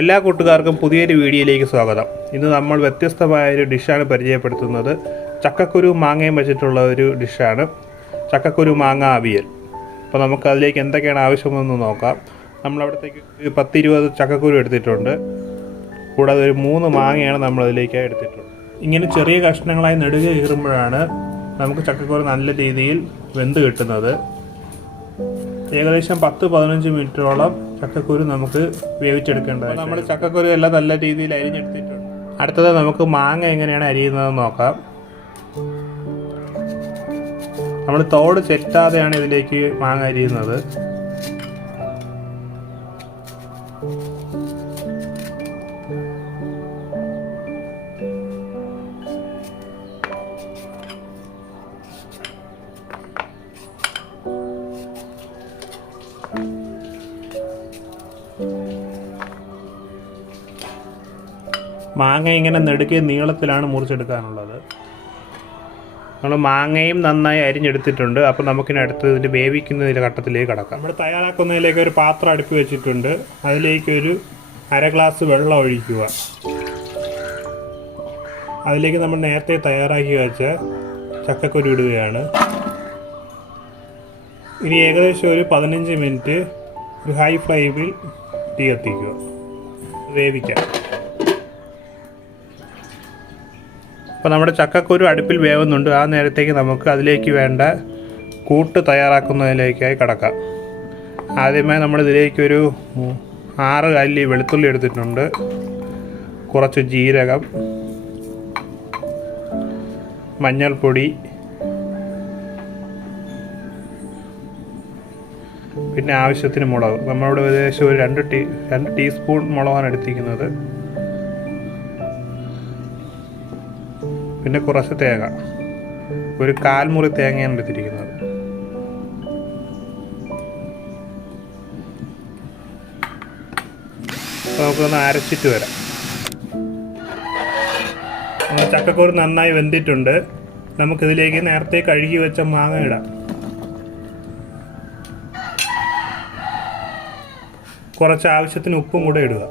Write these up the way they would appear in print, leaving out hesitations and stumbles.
എല്ലാ കൂട്ടുകാർക്കും പുതിയൊരു വീഡിയോയിലേക്ക് സ്വാഗതം. ഇന്ന് നമ്മൾ വ്യത്യസ്തമായൊരു ഡിഷാണ് പരിചയപ്പെടുത്തുന്നത്. ചക്കക്കുരു മാങ്ങയും വെച്ചിട്ടുള്ള ഒരു ഡിഷാണ് ചക്കക്കുരു മാങ്ങ അവിയൽ. അപ്പോൾ നമുക്ക് അതിലേക്ക് എന്തൊക്കെയാണ് ആവശ്യമെന്ന് നോക്കാം. നമ്മളവിടത്തേക്ക് 10-20 ചക്കക്കുരു എടുത്തിട്ടുണ്ട്. കൂടാതെ ഒരു 3 മാങ്ങയാണ് നമ്മളതിലേക്ക് എടുത്തിട്ടുള്ളത്. ഇങ്ങനെ ചെറിയ കഷ്ണങ്ങളായി നെടുകെ കീറുമ്പോഴാണ് നമുക്ക് ചക്കക്കുരു നല്ല രീതിയിൽ വെന്ത് കിട്ടുന്നത്. ഏകദേശം 10-15 മിനിറ്റോളം ചക്കക്കുരു നമുക്ക് വേവിച്ചെടുക്കേണ്ടതാണ്. നമ്മൾ ചക്കക്കുരു എല്ലാം നല്ല രീതിയിൽ അരിഞ്ഞെടുത്തിട്ടുണ്ട്. അടുത്തത് നമുക്ക് മാങ്ങ എങ്ങനെയാണ് അരിയുന്നതെന്ന് നോക്കാം. നമ്മൾ തോട് ചെറ്റാതെയാണ് ഇതിലേക്ക് മാങ്ങ അരിയുന്നത്. മാങ്ങ ഇങ്ങനെ നെടുക്കെ നീളത്തിലാണ് മുറിച്ചെടുക്കാനുള്ളത്. നമ്മൾ മാങ്ങയും നന്നായി അരിഞ്ഞെടുത്തിട്ടുണ്ട്. അപ്പോൾ നമുക്കിനി അടുത്ത് ഇതിൻ്റെ വേവിക്കുന്നതിൻ്റെ ഘട്ടത്തിലേക്ക് കടക്കാം. നമ്മൾ തയ്യാറാക്കുന്നതിലേക്ക് ഒരു പാത്രം അടുപ്പി വെച്ചിട്ടുണ്ട്. അതിലേക്ക് ഒരു 1/2 ഗ്ലാസ് വെള്ളം ഒഴിക്കുക. അതിലേക്ക് നമ്മൾ നേരത്തെ തയ്യാറാക്കി വെച്ച ചക്കക്കുരു ഇടുകയാണ്. ഇനി ഏകദേശം ഒരു 15 മിനിറ്റ് ഒരു ഹൈ ഫ്ലെയിമിൽ തീ കത്തിക്കുക, വേവിക്കാം. അപ്പോൾ നമ്മുടെ ചക്കക്കുരു അടുപ്പിൽ വേവുന്നുണ്ട്. ആ നേരത്തേക്ക് നമുക്ക് അതിലേക്ക് വേണ്ട കൂട്ട് തയ്യാറാക്കുന്നതിലേക്കായി കടക്കാം. ആദ്യമായി നമ്മളിതിലേക്കൊരു 6 അല്ലി വെളുത്തുള്ളി എടുത്തിട്ടുണ്ട്, കുറച്ച് ജീരകം, മഞ്ഞൾപ്പൊടി, പിന്നെ ആവശ്യത്തിന് മുളക്. നമ്മളിവിടെ ഏകദേശം ഒരു 2 ടീസ്പൂൺ മുളകാണ് എടുത്തിരിക്കുന്നത്. പിന്നെ കുറച്ച് തേങ്ങ, ഒരു 1/4 മുറി തേങ്ങയാണ് എടുത്തിരിക്കുന്നത്. നമുക്കൊന്ന് അരച്ചിട്ട് വരാം. ചക്കക്കുരു നന്നായി വെന്തിട്ടുണ്ട്. നമുക്കിതിലേക്ക് നേരത്തെ കഴുകി വെച്ച മാങ്ങ ഇടാം. കുറച്ച് ആവശ്യത്തിന് ഉപ്പും കൂടെ ഇടുക.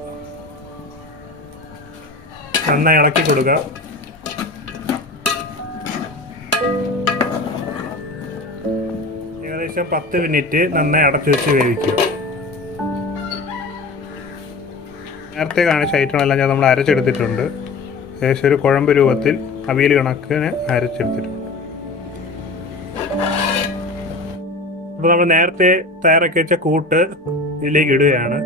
നന്നായി ഇളക്കി കൊടുക്കുക. ഏകദേശം 10 മിനിറ്റ് നന്നായി അടച്ചു വെച്ച് വേവിക്കുക. നേരത്തെ കാണിച്ച ഐറ്റങ്ങളെല്ലാം ഞാൻ നമ്മൾ അരച്ചെടുത്തിട്ടുണ്ട്. ഏകദേശം ഒരു കുഴമ്പ് രൂപത്തിൽ അവിയൽ കണക്കിന് അരച്ചെടുത്തിട്ടുണ്ട്. അപ്പോൾ നമ്മൾ നേരത്തെ തയ്യാറാക്കി വെച്ച കൂട്ട് ഇതിലേക്ക് ഇടുകയാണ്.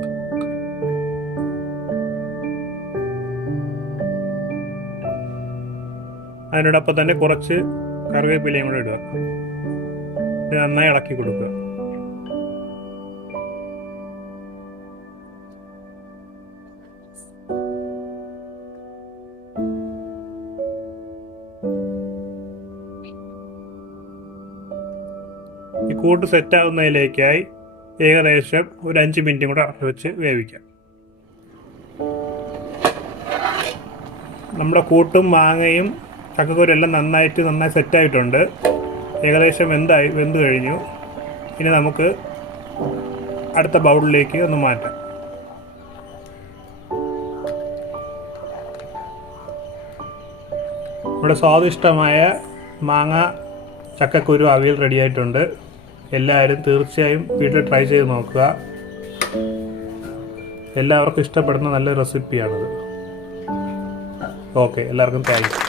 അതിനോടൊപ്പം തന്നെ കുറച്ച് കറിവേപ്പിലയും കൂടെ ഇടുക. നന്നായി ഇളക്കി കൊടുക്കുക. ഈ കൂട്ട് സെറ്റാകുന്നതിലേക്കായി ഏകദേശം ഒരു 5 മിനിറ്റും കൂടെ അടച്ചു വെച്ച് വേവിക്കാം. നമ്മുടെ കൂട്ടും മാങ്ങയും ചക്കക്കുരും എല്ലാം നന്നായി സെറ്റായിട്ടുണ്ട്. ഏകദേശം വെന്ത് കഴിഞ്ഞു. ഇനി നമുക്ക് അടുത്ത ബൗളിലേക്ക് ഒന്ന് മാറ്റാം. ഇവിടെ സ്വാദിഷ്ടമായ മാങ്ങ ചക്കക്കുരു അവിയൽ റെഡിയായിട്ടുണ്ട്. എല്ലാവരും തീർച്ചയായും വീട്ടിൽ ട്രൈ ചെയ്ത് നോക്കുക. എല്ലാവർക്കും ഇഷ്ടപ്പെടുന്ന നല്ല റെസിപ്പിയാണിത്. ഓക്കെ, എല്ലാവർക്കും താങ്ക്സ്.